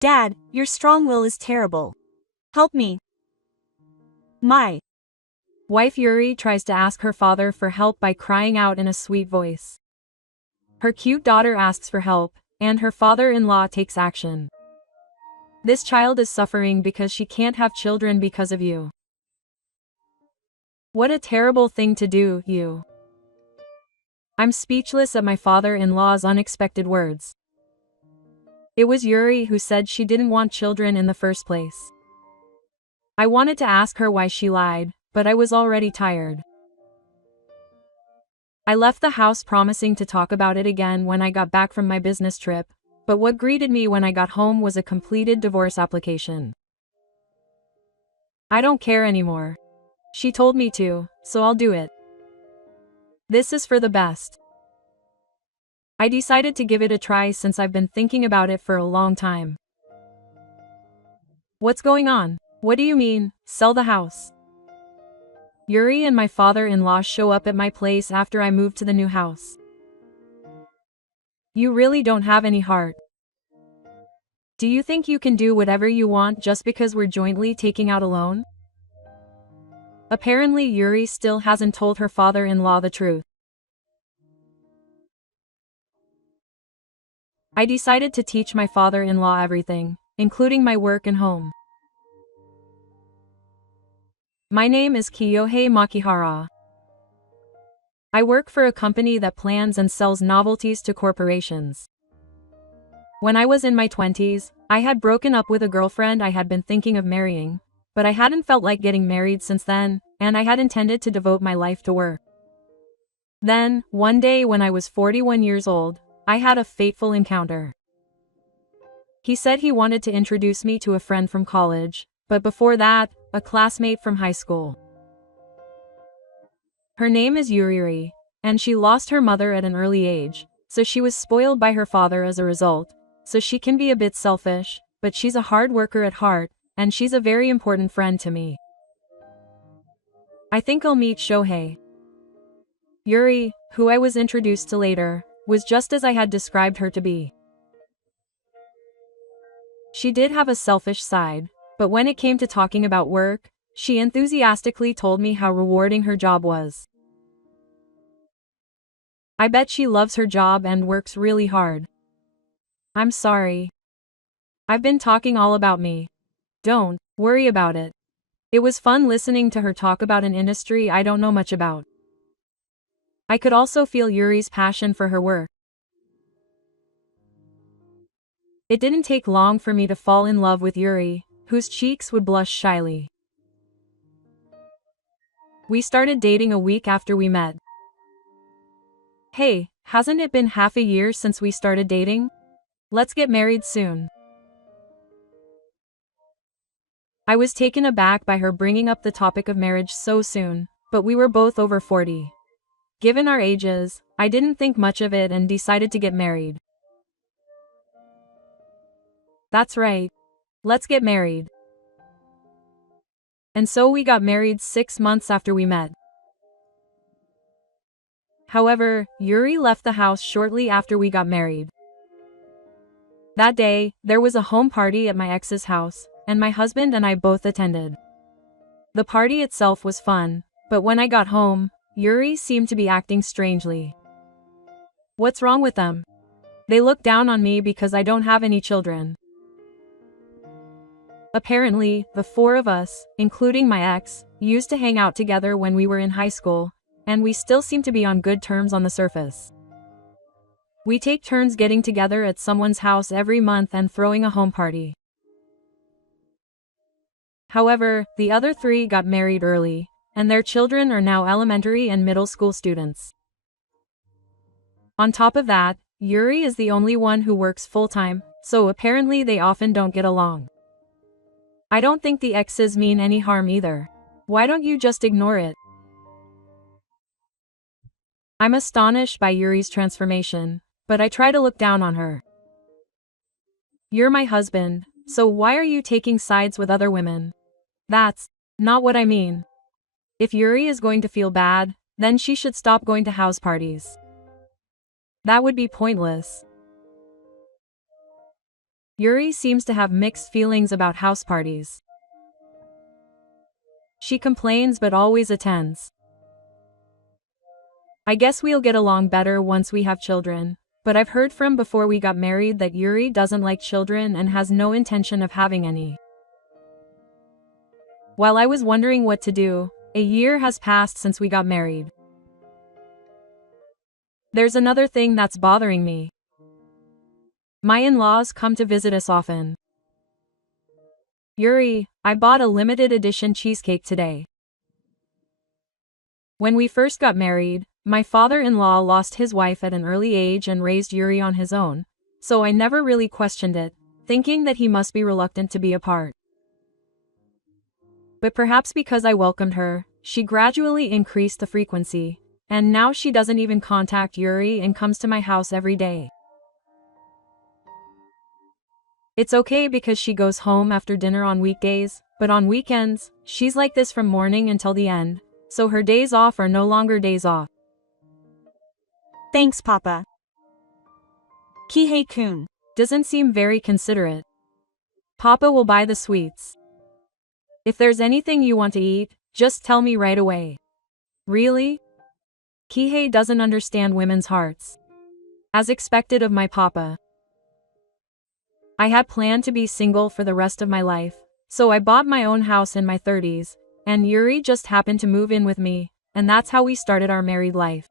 Dad, your strong will is terrible. Help me. My wife Yuri tries to ask her father for help by crying out in a sweet voice. Her cute daughter asks for help, and her father-in-law takes action. This child is suffering because she can't have children because of you. What a terrible thing to do, you. I'm speechless at my father-in-law's unexpected words. It was Yuri who said she didn't want children in the first place. I wanted to ask her why she lied, but I was already tired. I left the house promising to talk about it again when I got back from my business trip, but what greeted me when I got home was a completed divorce application. I don't care anymore. She told me to, so I'll do it. This is for the best. I decided to give it a try since I've been thinking about it for a long time. What's going on? What do you mean, sell the house? Yuri and my father-in-law show up at my place after I moved to the new house. You really don't have any heart. Do you think you can do whatever you want just because we're jointly taking out a loan? Apparently Yuri still hasn't told her father-in-law the truth. I decided to teach my father-in-law everything, including my work and home. My name is Kiyohei Makihara. I work for a company that plans and sells novelties to corporations. When I was in my 20s, I had broken up with a girlfriend I had been thinking of marrying, but I hadn't felt like getting married since then, and I had intended to devote my life to work. Then, one day when I was 41 years old, I had a fateful encounter. He said he wanted to introduce me to a friend from college, but before that, a classmate from high school. Her name is Yuri, and she lost her mother at an early age, so she was spoiled by her father as a result, so she can be a bit selfish, but she's a hard worker at heart, and she's a very important friend to me. I think I'll meet Shohei. Yuri, who I was introduced to later, was just as I had described her to be. She did have a selfish side, but when it came to talking about work, she enthusiastically told me how rewarding her job was. I bet she loves her job and works really hard. I'm sorry. I've been talking all about me. Don't worry about it. It was fun listening to her talk about an industry I don't know much about. I could also feel Yuri's passion for her work. It didn't take long for me to fall in love with Yuri, whose cheeks would blush shyly. We started dating a week after we met. Hey, hasn't it been half a year since we started dating? Let's get married soon. I was taken aback by her bringing up the topic of marriage so soon, but we were both over 40. Given our ages, I didn't think much of it and decided to get married. That's right. Let's get married. And so we got married 6 months after we met. However, Yuri left the house shortly after we got married. That day, there was a home party at my ex's house, and my husband and I both attended. The party itself was fun, but when I got home, Yuri seemed to be acting strangely. What's wrong with them? They look down on me because I don't have any children. Apparently, the four of us, including my ex, used to hang out together when we were in high school, and we still seem to be on good terms on the surface. We take turns getting together at someone's house every month and throwing a home party. However, the other three got married early, and their children are now elementary and middle school students. On top of that, Yuri is the only one who works full-time, so apparently they often don't get along. I don't think the exes mean any harm either. Why don't you just ignore it? I'm astonished by Yuri's transformation, but I try to look down on her. You're my husband, so why are you taking sides with other women? That's not what I mean. If Yuri is going to feel bad, then she should stop going to house parties. That would be pointless. Yuri seems to have mixed feelings about house parties. She complains but always attends. I guess we'll get along better once we have children, but I've heard from before we got married that Yuri doesn't like children and has no intention of having any. While I was wondering what to do, a year has passed since we got married. There's another thing that's bothering me. My in-laws come to visit us often. Yuri, I bought a limited edition cheesecake today. When we first got married, my father-in-law lost his wife at an early age and raised Yuri on his own, so I never really questioned it, thinking that he must be reluctant to be apart. But perhaps because I welcomed her, she gradually increased the frequency, and now she doesn't even contact Yuri and comes to my house every day. It's okay because she goes home after dinner on weekdays, but on weekends, she's like this from morning until the end, so her days off are no longer days off. Thanks, Papa. Kihei-kun doesn't seem very considerate. Papa will buy the sweets. If there's anything you want to eat, just tell me right away. Really? Kihei doesn't understand women's hearts. As expected of my papa. I had planned to be single for the rest of my life, so I bought my own house in my 30s, and Yuri just happened to move in with me, and that's how we started our married life.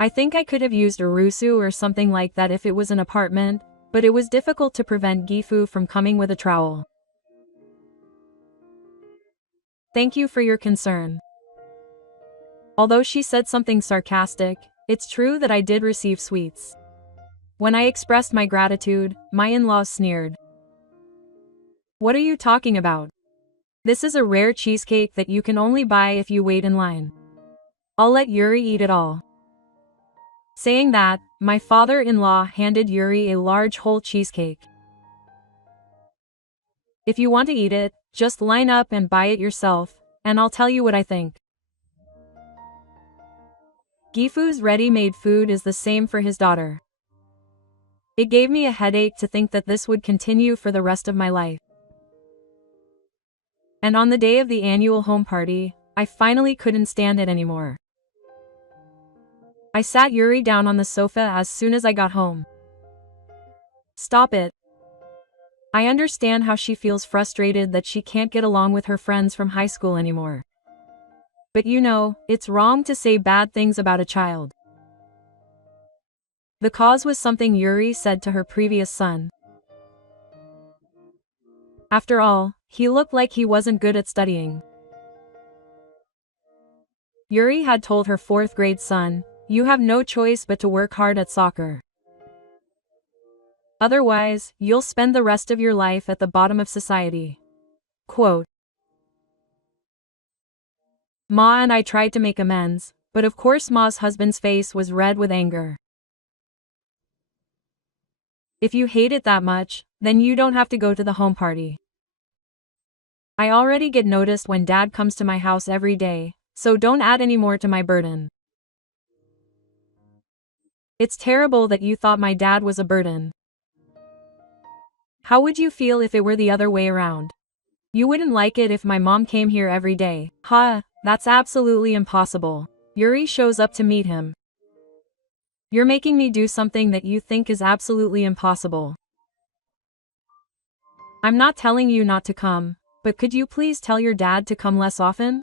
I think I could have used a rusu or something like that if it was an apartment, but it was difficult to prevent Gifu from coming with a trowel. Thank you for your concern. Although she said something sarcastic, it's true that I did receive sweets. When I expressed my gratitude, my in-laws sneered. What are you talking about? This is a rare cheesecake that you can only buy if you wait in line. I'll let Yuri eat it all. Saying that, my father-in-law handed Yuri a large whole cheesecake. If you want to eat it, just line up and buy it yourself, and I'll tell you what I think. Gifu's ready-made food is the same for his daughter. It gave me a headache to think that this would continue for the rest of my life. And on the day of the annual home party, I finally couldn't stand it anymore. I sat Yuri down on the sofa as soon as I got home. Stop it. I understand how she feels frustrated that she can't get along with her friends from high school anymore. But you know, it's wrong to say bad things about a child. The cause was something Yuri said to her previous son. After all, he looked like he wasn't good at studying. Yuri had told her 4th grade son, "You have no choice but to work hard at soccer. Otherwise, you'll spend the rest of your life at the bottom of society." Quote. Ma and I tried to make amends, but of course Ma's husband's face was red with anger. If you hate it that much, then you don't have to go to the home party. I already get noticed when Dad comes to my house every day, so don't add any more to my burden. It's terrible that you thought my dad was a burden. How would you feel if it were the other way around? You wouldn't like it if my mom came here every day. That's absolutely impossible. Yuri shows up to meet him. You're making me do something that you think is absolutely impossible. I'm not telling you not to come, but could you please tell your dad to come less often?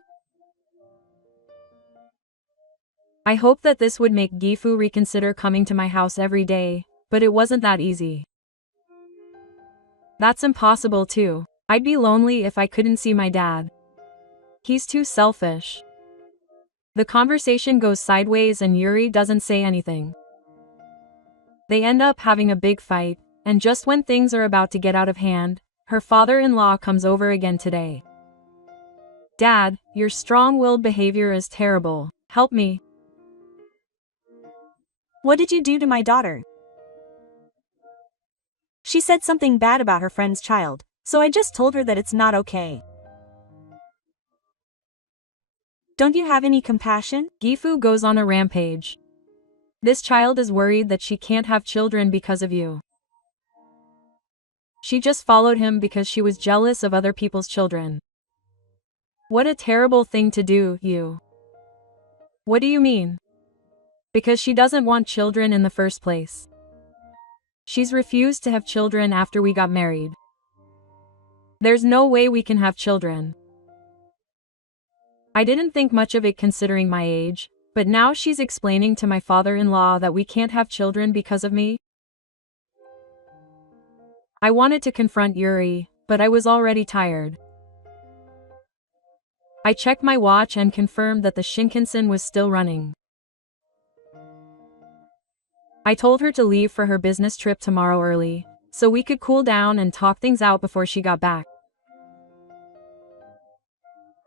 I hope that this would make Gifu reconsider coming to my house every day, but it wasn't that easy. That's impossible too. I'd be lonely if I couldn't see my dad. He's too selfish. The conversation goes sideways and Yuri doesn't say anything. They end up having a big fight, and just when things are about to get out of hand, her father-in-law comes over again today. Dad, your strong-willed behavior is terrible. Help me. What did you do to my daughter? She said something bad about her friend's child, so I just told her that it's not okay. Don't you have any compassion? Gifu goes on a rampage. This child is worried that she can't have children because of you. She just followed him because she was jealous of other people's children. What a terrible thing to do, you. What do you mean? Because she doesn't want children in the first place. She's refused to have children after we got married. There's no way we can have children. I didn't think much of it considering my age, but now she's explaining to my father-in-law that we can't have children because of me? I wanted to confront Yuri, but I was already tired. I checked my watch and confirmed that the Shinkansen was still running. I told her to leave for her business trip tomorrow early, so we could cool down and talk things out before she got back.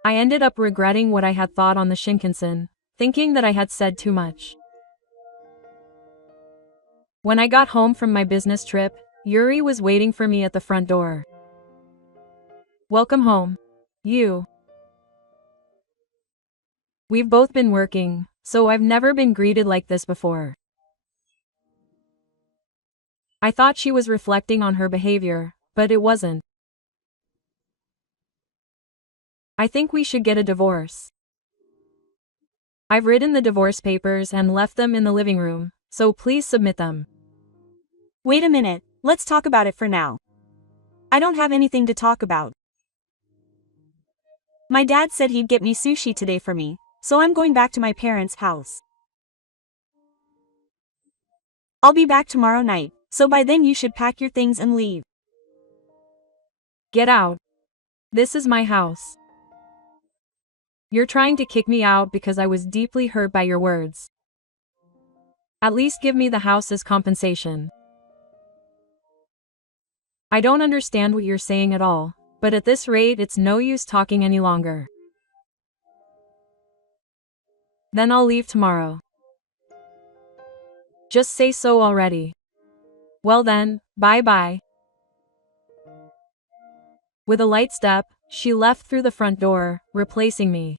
I ended up regretting what I had thought on the Shinkansen, thinking that I had said too much. When I got home from my business trip, Yuri was waiting for me at the front door. Welcome home, you. We've both been working, so I've never been greeted like this before. I thought she was reflecting on her behavior, but it wasn't. I think we should get a divorce. I've written the divorce papers and left them in the living room, so please submit them. Wait a minute, let's talk about it for now. I don't have anything to talk about. My dad said he'd get me sushi today for me, so I'm going back to my parents' house. I'll be back tomorrow night, so by then you should pack your things and leave. Get out. This is my house. You're trying to kick me out because I was deeply hurt by your words. At least give me the house as compensation. I don't understand what you're saying at all, but at this rate it's no use talking any longer. Then I'll leave tomorrow. Just say so already. Well then, bye-bye. With a light step, she left through the front door, replacing me.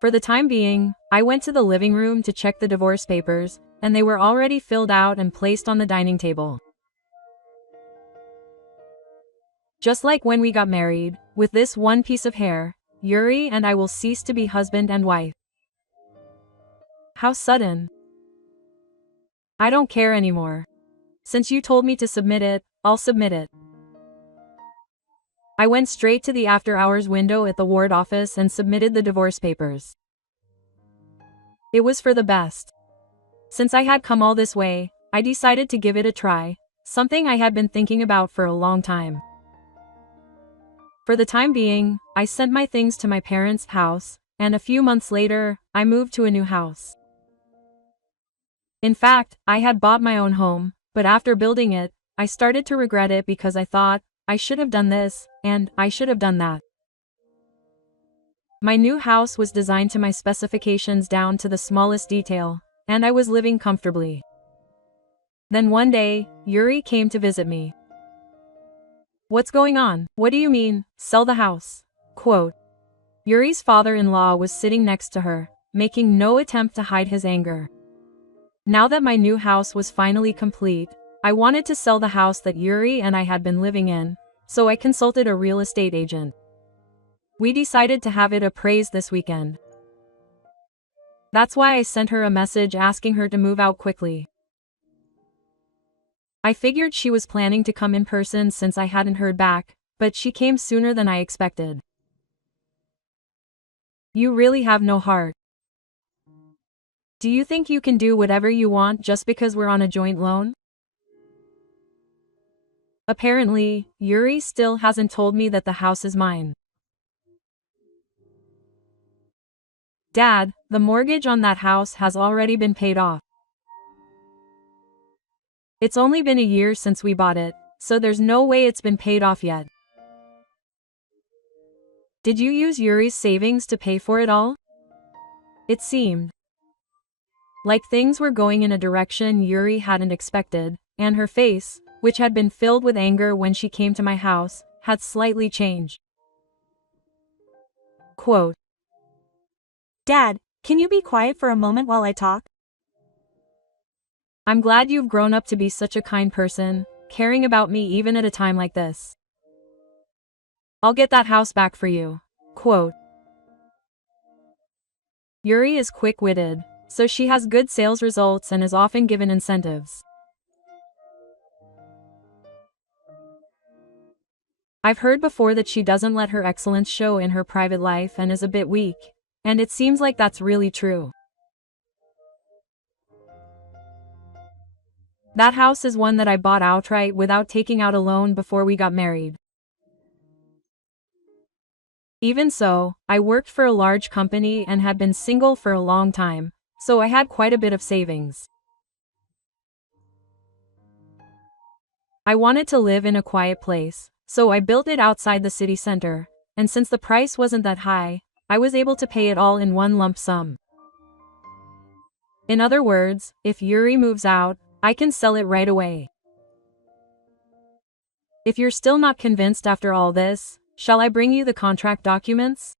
For the time being, I went to the living room to check the divorce papers, and they were already filled out and placed on the dining table. Just like when we got married, with this one piece of hair, Yuri and I will cease to be husband and wife. How sudden. I don't care anymore. Since you told me to submit it, I'll submit it. I went straight to the after-hours window at the ward office and submitted the divorce papers. It was for the best. Since I had come all this way, I decided to give it a try, something I had been thinking about for a long time. For the time being, I sent my things to my parents' house, and a few months later, I moved to a new house. In fact, I had bought my own home, but after building it, I started to regret it because I thought, I should have done this, and I should have done that. My new house was designed to my specifications down to the smallest detail, and I was living comfortably. Then one day, Yuri came to visit me. What's going on? What do you mean, sell the house? Quote. Yuri's father-in-law was sitting next to her, making no attempt to hide his anger. Now that my new house was finally complete, I wanted to sell the house that Yuri and I had been living in, so I consulted a real estate agent. We decided to have it appraised this weekend. That's why I sent her a message asking her to move out quickly. I figured she was planning to come in person since I hadn't heard back, but she came sooner than I expected. You really have no heart. Do you think you can do whatever you want just because we're on a joint loan? Apparently, Yuri still hasn't told me that the house is mine. Dad, the mortgage on that house has already been paid off. It's only been a year since we bought it, so there's no way it's been paid off yet. Did you use Yuri's savings to pay for it all? It seemed like things were going in a direction Yuri hadn't expected, and her face, which had been filled with anger when she came to my house, had slightly changed. Quote. Dad, can you be quiet for a moment while I talk? I'm glad you've grown up to be such a kind person, caring about me even at a time like this. I'll get that house back for you. Quote. Yuri is quick-witted, so she has good sales results and is often given incentives. I've heard before that she doesn't let her excellence show in her private life and is a bit weak, and it seems like that's really true. That house is one that I bought outright without taking out a loan before we got married. Even so, I worked for a large company and had been single for a long time, so I had quite a bit of savings. I wanted to live in a quiet place, so I built it outside the city center, and since the price wasn't that high, I was able to pay it all in one lump sum. In other words, if Yuri moves out, I can sell it right away. If you're still not convinced after all this, shall I bring you the contract documents?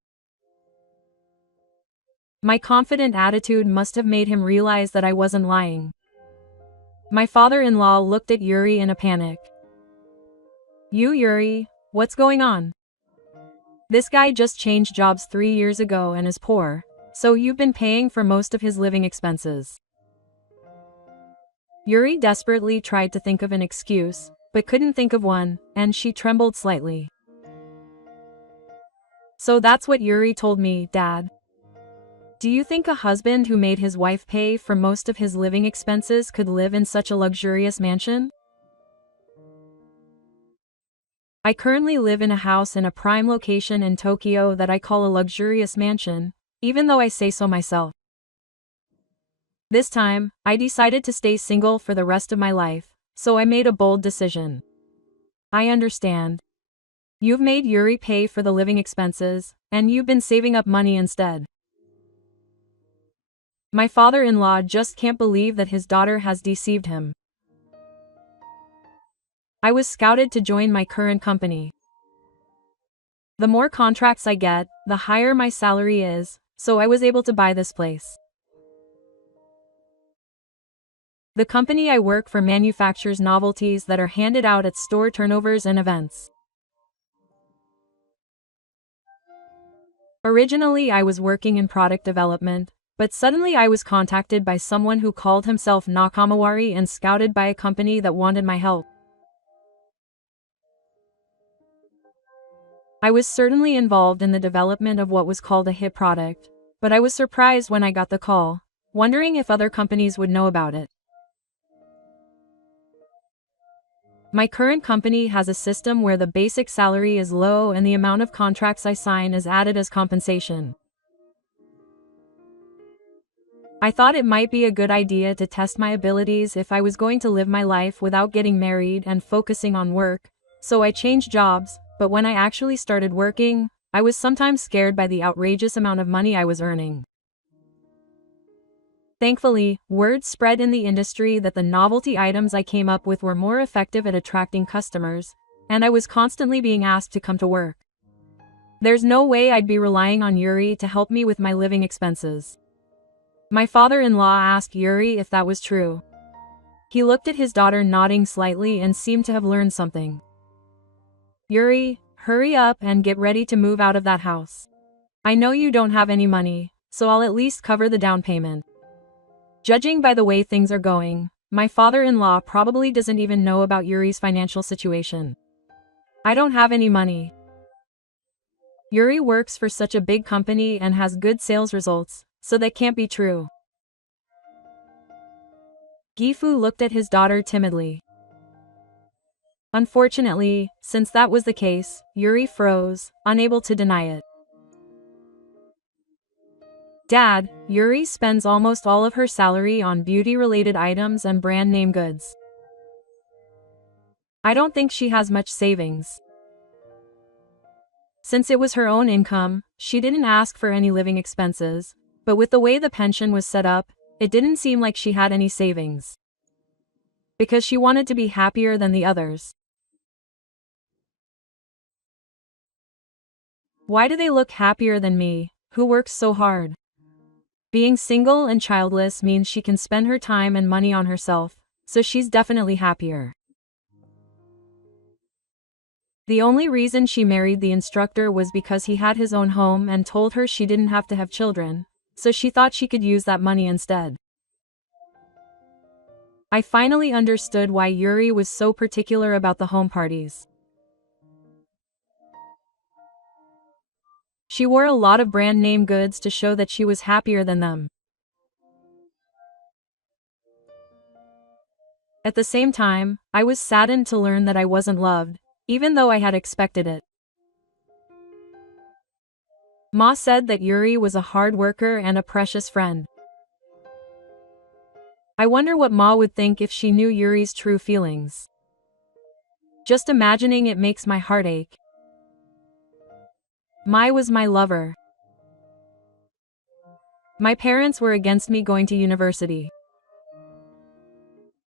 My confident attitude must have made him realize that I wasn't lying. My father-in-law looked at Yuri in a panic. You, Yuri, what's going on? This guy just changed jobs 3 years ago and is poor, so you've been paying for most of his living expenses. Yuri desperately tried to think of an excuse, but couldn't think of one, and she trembled slightly. So that's what Yuri told me, Dad. Do you think a husband who made his wife pay for most of his living expenses could live in such a luxurious mansion? I currently live in a house in a prime location in Tokyo that I call a luxurious mansion, even though I say so myself. This time, I decided to stay single for the rest of my life, so I made a bold decision. I understand. You've made Yuri pay for the living expenses, and you've been saving up money instead. My father-in-law just can't believe that his daughter has deceived him. I was scouted to join my current company. The more contracts I get, the higher my salary is, so I was able to buy this place. The company I work for manufactures novelties that are handed out at store turnovers and events. Originally, I was working in product development, but suddenly I was contacted by someone who called himself Nakamawari and scouted by a company that wanted my help. I was certainly involved in the development of what was called a hit product, but I was surprised when I got the call, wondering if other companies would know about it. My current company has a system where the basic salary is low and the amount of contracts I sign is added as compensation. I thought it might be a good idea to test my abilities if I was going to live my life without getting married and focusing on work, so I changed jobs, but when I actually started working, I was sometimes scared by the outrageous amount of money I was earning. Thankfully, word spread in the industry that the novelty items I came up with were more effective at attracting customers, and I was constantly being asked to come to work. There's no way I'd be relying on Yuri to help me with my living expenses. My father-in-law asked Yuri if that was true. He looked at his daughter nodding slightly and seemed to have learned something. Yuri, hurry up and get ready to move out of that house. I know you don't have any money, so I'll at least cover the down payment. Judging by the way things are going, my father-in-law probably doesn't even know about Yuri's financial situation. I don't have any money. Yuri works for such a big company and has good sales results, so that can't be true. Gifu looked at his daughter timidly. Unfortunately, since that was the case, Yuri froze, unable to deny it. Dad, Yuri spends almost all of her salary on beauty-related items and brand-name goods. I don't think she has much savings. Since it was her own income, she didn't ask for any living expenses, but with the way the pension was set up, it didn't seem like she had any savings. Because she wanted to be happier than the others. Why do they look happier than me, who works so hard? Being single and childless means she can spend her time and money on herself, so she's definitely happier. The only reason she married the instructor was because he had his own home and told her she didn't have to have children, so she thought she could use that money instead. I finally understood why Yuri was so particular about the home parties. She wore a lot of brand name goods to show that she was happier than them. At the same time, I was saddened to learn that I wasn't loved, even though I had expected it. Ma said that Yuri was a hard worker and a precious friend. I wonder what Ma would think if she knew Yuri's true feelings. Just imagining it makes my heart ache. Mai was my lover. My parents were against me going to university.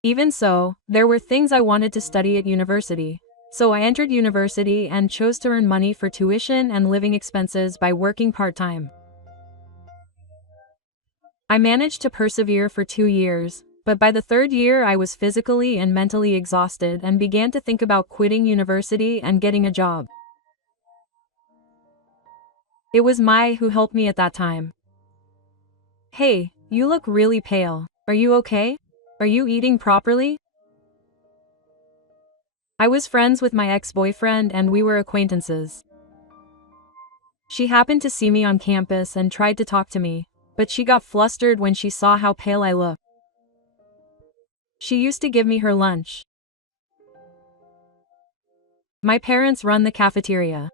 Even so, there were things I wanted to study at university, so I entered university and chose to earn money for tuition and living expenses by working part-time. I managed to persevere for 2 years, but by the 3rd year I was physically and mentally exhausted and began to think about quitting university and getting a job. It was Mai who helped me at that time. "Hey, you look really pale. Are you okay? Are you eating properly?" I was friends with my ex-boyfriend and we were acquaintances. She happened to see me on campus and tried to talk to me, but she got flustered when she saw how pale I looked. She used to give me her lunch. My parents run the cafeteria.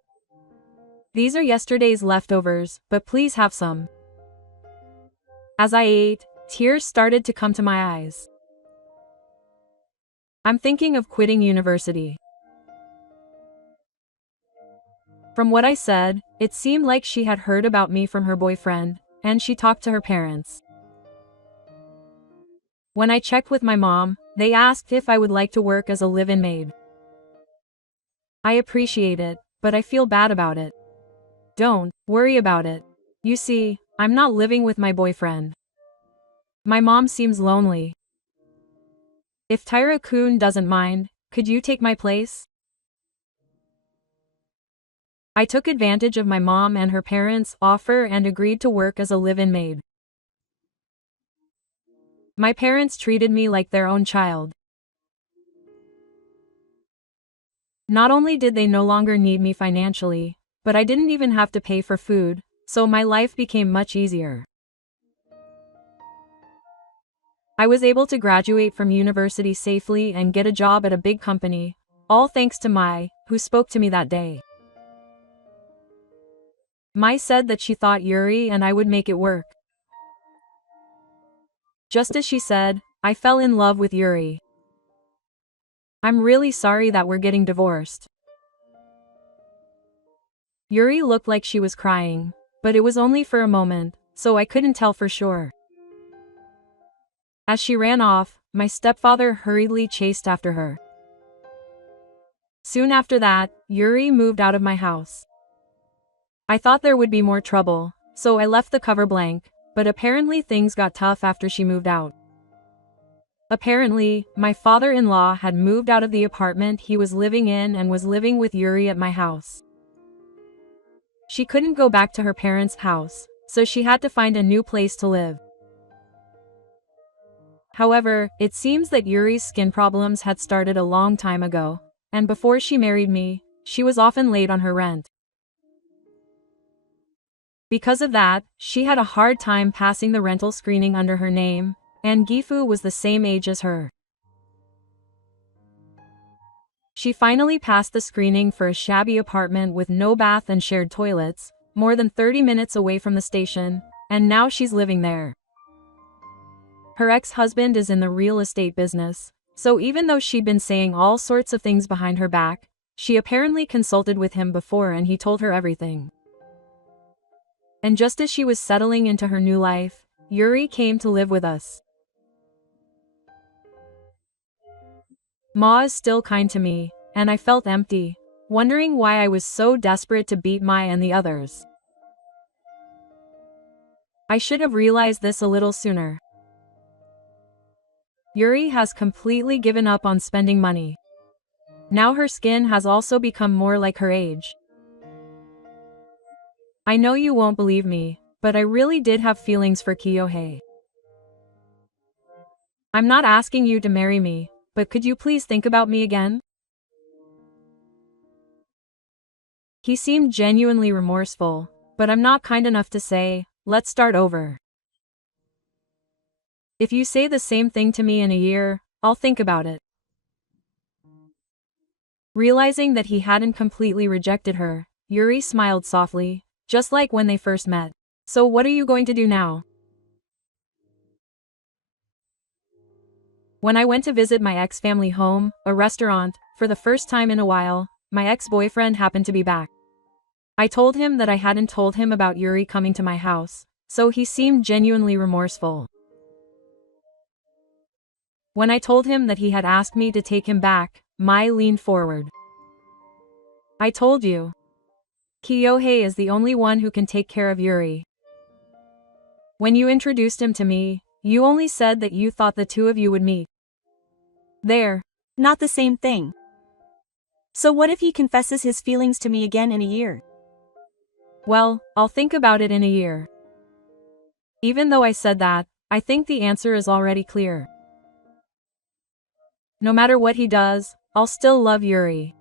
"These are yesterday's leftovers, but please have some." As I ate, tears started to come to my eyes. I'm thinking of quitting university. From what I said, it seemed like she had heard about me from her boyfriend, and she talked to her parents. When I checked with my mom, they asked if I would like to work as a live-in maid. I appreciate it, but I feel bad about it. Don't worry about it. You see, I'm not living with my boyfriend. My mom seems lonely. If Tyra-kun doesn't mind, could you take my place? I took advantage of my mom and her parents' offer and agreed to work as a live-in maid. My parents treated me like their own child. Not only did they no longer need me financially, but I didn't even have to pay for food, so my life became much easier. I was able to graduate from university safely and get a job at a big company, all thanks to Mai, who spoke to me that day. Mai said that she thought Yuri and I would make it work. Just as she said, I fell in love with Yuri. I'm really sorry that we're getting divorced. Yuri looked like she was crying, but it was only for a moment, so I couldn't tell for sure. As she ran off, my stepfather hurriedly chased after her. Soon after that, Yuri moved out of my house. I thought there would be more trouble, so I left the cover blank, but apparently things got tough after she moved out. Apparently, my father-in-law had moved out of the apartment he was living in and was living with Yuri at my house. She couldn't go back to her parents' house, so she had to find a new place to live. However, it seems that Yuri's skin problems had started a long time ago, and before she married me, she was often late on her rent. Because of that, she had a hard time passing the rental screening under her name, and Gifu was the same age as her. She finally passed the screening for a shabby apartment with no bath and shared toilets, more than 30 minutes away from the station, and now she's living there. Her ex-husband is in the real estate business, so even though she'd been saying all sorts of things behind her back, she apparently consulted with him before and he told her everything. And just as she was settling into her new life, Yuri came to live with us. Ma is still kind to me, and I felt empty, wondering why I was so desperate to beat Mai and the others. I should have realized this a little sooner. Yuri has completely given up on spending money. Now her skin has also become more like her age. I know you won't believe me, but I really did have feelings for Kiyohei. I'm not asking you to marry me, but could you please think about me again? He seemed genuinely remorseful, but I'm not kind enough to say, let's start over. If you say the same thing to me in a year, I'll think about it. Realizing that he hadn't completely rejected her, Yuri smiled softly, just like when they first met. So what are you going to do now? When I went to visit my ex-family home, a restaurant, for the first time in a while, my ex-boyfriend happened to be back. I told him that I hadn't told him about Yuri coming to my house, so he seemed genuinely remorseful. When I told him that he had asked me to take him back, Mai leaned forward. I told you. Kiyohei is the only one who can take care of Yuri. When you introduced him to me, you only said that you thought the two of you would meet. There. Not the same thing. So what if he confesses his feelings to me again in a year? Well, I'll think about it in a year. Even though I said that, I think the answer is already clear. No matter what he does, I'll still love Yuri.